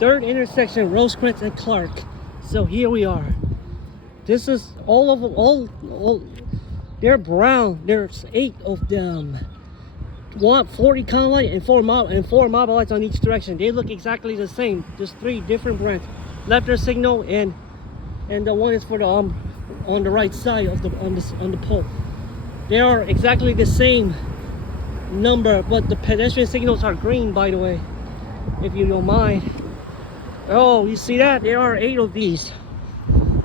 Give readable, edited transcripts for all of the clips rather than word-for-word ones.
third intersection, Rosecrans and Clark. So here we are. This is all of them, all they're brown. There's 8 of them. 40 Con light and 4 Marble lights on each direction. They look exactly the same. Just 3 different brands. Left turn signal and the one is for the on the right side of the on the pole. They are exactly the same number, but the pedestrian signals are green, by the way, if you don't mind. Oh, you see that? There are 8 of these.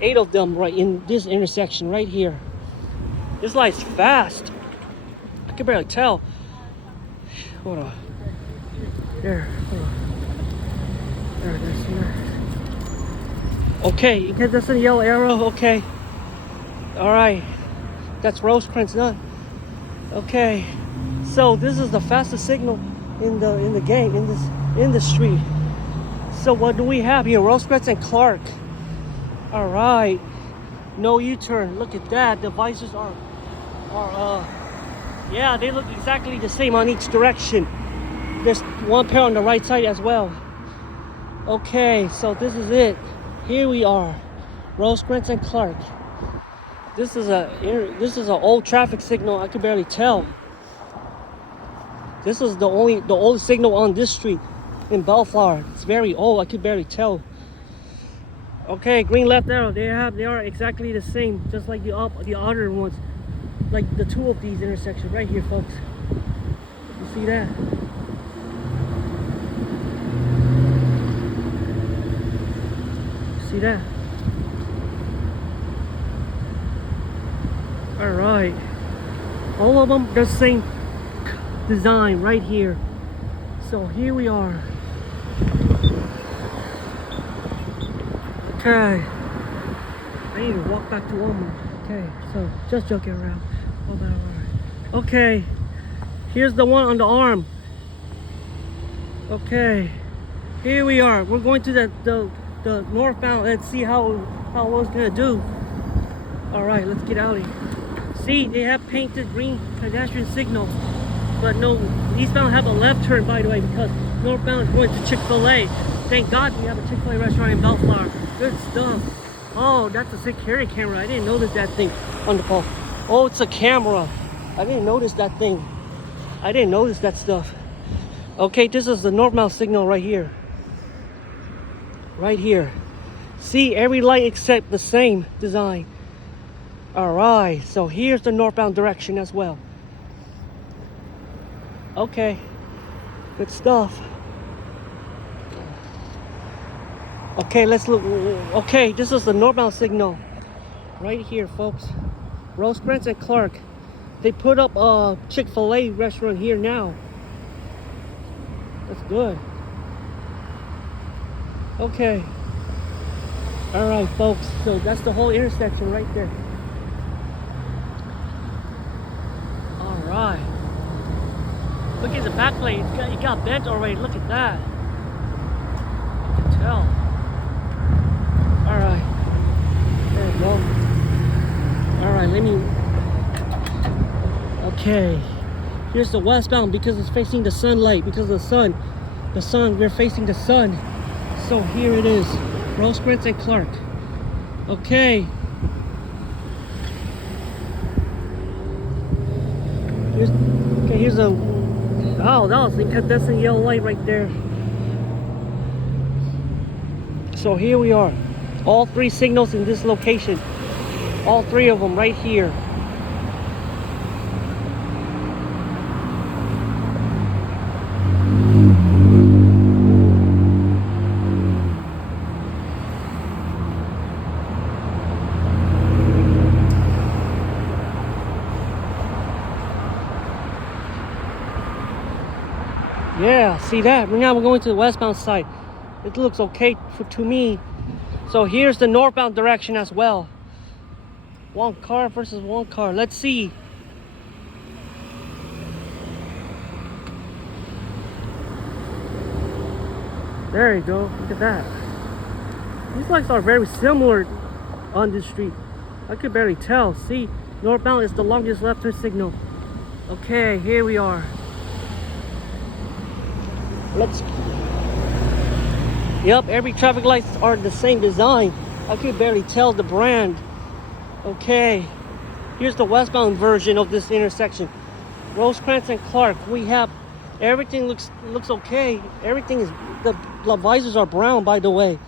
8 of them right in this intersection right here. This light's fast. I can barely tell. Hold on. There. Hold on. There it is. Here. Okay, you get this in yellow arrow. Okay. All right. That's Rosecrans done. Okay. So this is the fastest signal in the game in the street. So what do we have here? Rosecrans and Clark. All right. No U-turn. Look at that. The visors are yeah, they look exactly the same on each direction. There's 1 pair on the right side as well. Okay, so this is it. Here we are, Rosecrans and Clark. This is an old traffic signal. I could barely tell. This is the oldest signal on this street in Bellflower. It's very old. I could barely tell. Okay, green left arrow. They are exactly the same, just like the other ones. Like the 2 of these intersections right here, folks. You see that? See that? All right. All of them the same design right here. So here we are. Okay. I need to walk back to Walmart. Okay, so just joking around. Hold on, all right. Okay, here's the one on the arm. Okay, here we are. We're going to the northbound. Let's see how well it's gonna do. All right, let's get out of here. See, they have painted green pedestrian signals, but no, eastbound have a left turn, by the way, because northbound is going to Chick-fil-A. Thank God we have a Chick-fil-A restaurant in Bellflower. Good stuff. Oh, that's a security camera. I didn't notice that thing on the pole. Oh, it's a camera. I didn't notice that thing. I didn't notice that stuff. Okay, this is the northbound signal right here. Right here. See, every light except the same design. All right, so here's the northbound direction as well. Okay, good stuff. Okay, let's look. Okay, this is the northbound signal right here, folks. Rosecrans and Clark. They put up a Chick-fil-A restaurant here now. That's good. Okay. All right, folks. So that's the whole intersection right there. All right. Look at the back plate. It got bent already. Look at that. You can tell. All right, there we go. All right, let me. Okay, here's the westbound because it's facing the sunlight. Because of the sun, we're facing the sun. So here it is, Rosecrans and Clark. Okay. Here's a. Oh, that was incandescent yellow light right there. So here we are. All 3 signals in this location. All 3 of them right here. Yeah, see that? Now we're going to the westbound side. It looks okay to me. So here's the northbound direction as well. 1 car versus 1 car. Let's see. There you go. Look at that. These lights are very similar on this street. I could barely tell. See, northbound is the longest left turn signal. Okay, here we are. Let's Yep, every traffic lights are the same design. I could barely tell the brand. Okay, here's the westbound version of this intersection. Rosecrans and Clark. We have everything looks okay. Everything is the visors are brown, by the way. You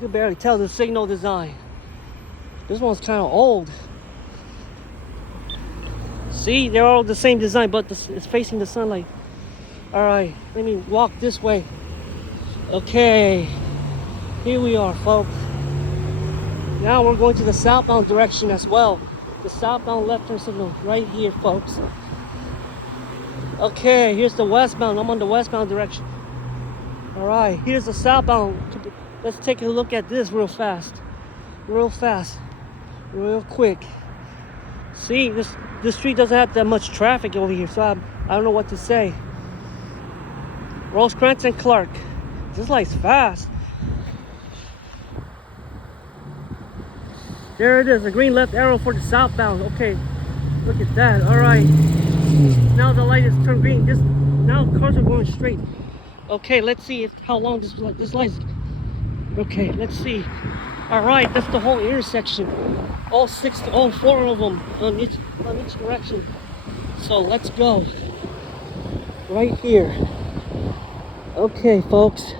can barely tell the signal design. This one's kind of old. See, they're all the same design, but it's facing the sunlight. All right, let me walk this way. Okay, here we are, folks. Now we're going to the southbound direction as well. The southbound left turn signal right here, folks. Okay, here's the westbound. I'm on the westbound direction. All right, here's the southbound. Let's take a look at this real fast. Real quick. See, this street doesn't have that much traffic over here, so I don't know what to say. Rosecrans and Clark. This light's fast. There it is, a green left arrow for the southbound. Okay, look at that. All right, now the light is turned green. Now cars are going straight. Okay, let's see how long this light's. Okay, let's see. All right, that's the whole intersection. All four of them on each direction. So let's go. Right here. Okay, folks.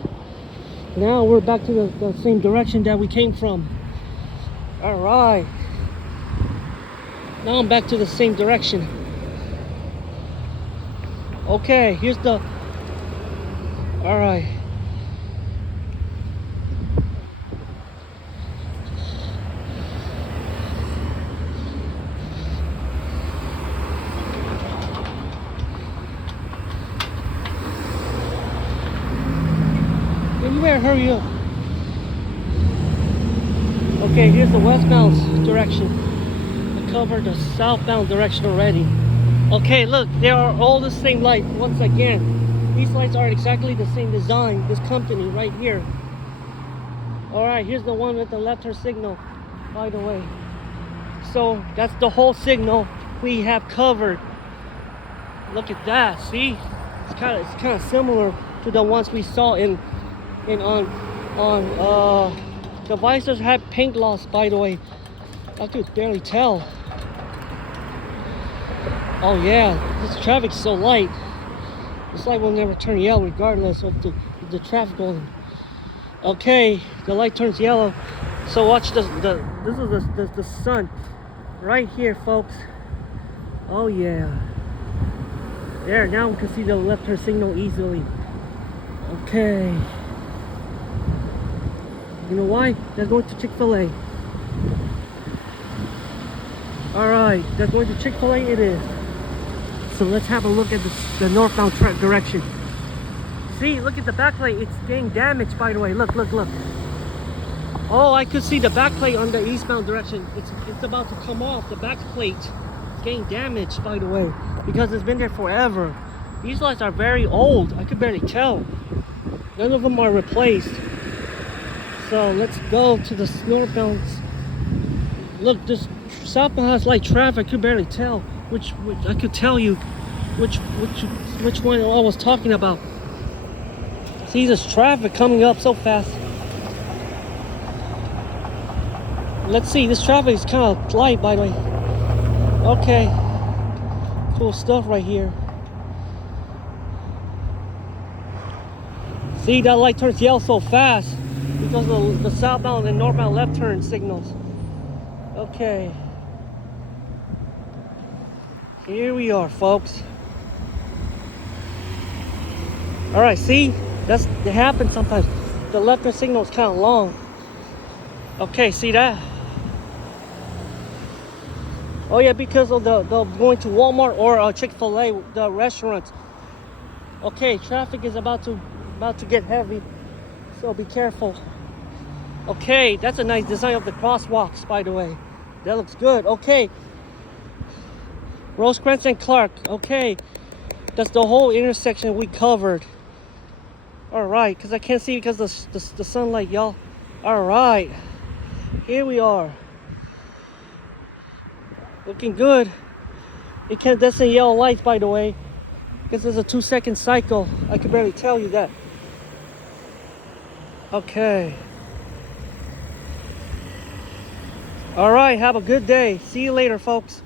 Now we're back to the same direction that we came from. All right. Now I'm back to the same direction. Okay, here's the. All right. You better hurry up. Okay, here's the westbound direction. I covered the southbound direction already. Okay, look, they are all the same light. Once again, these lights are exactly the same design. This company right here. All right, here's the one with the left turn signal, by the way. So that's the whole signal we have covered. Look at that. See, it's kind of similar to the ones we saw the visors had paint loss, by the way. I could barely tell. Oh yeah, this traffic's so light. This light will never turn yellow regardless of the traffic volume. Okay, the light turns yellow. So watch this is the sun right here, folks. Oh yeah. There, now we can see the left turn signal easily. Okay. You know why? They're going to Chick-fil-A. Alright, they're going to Chick-fil-A it is. So let's have a look at the northbound direction. See, look at the backplate. It's getting damaged, by the way. Look. Oh, I could see the backplate on the eastbound direction. It's about to come off. The backplate is getting damaged, by the way, because it's been there forever. These lights are very old. I could barely tell. None of them are replaced. So let's go to the northbound. Look, this southbound has light traffic. I could barely tell which I could tell you which one I was talking about. See, this traffic coming up so fast. Let's see, this traffic is kind of light, by the way. Okay, cool stuff right here. See, that light turns yellow so fast because of the southbound and northbound left turn signals. Okay. Here we are, folks. Alright, see? It happens sometimes. The left turn signal is kind of long. Okay, see that? Oh yeah, because of the going to Walmart or Chick-fil-A, the restaurants. Okay, traffic is about to get heavy, so be careful. Okay, that's a nice design of the crosswalks, by the way. That looks good. Okay, Rosecrans and Clark. Okay, that's the whole intersection we covered. All right, because I can't see because the sunlight, y'all. All right, here we are. Looking good. It can't. That's in yellow lights, by the way, because there's a 2-second cycle. I can barely tell you that. Okay. All right, have a good day. See you later, folks.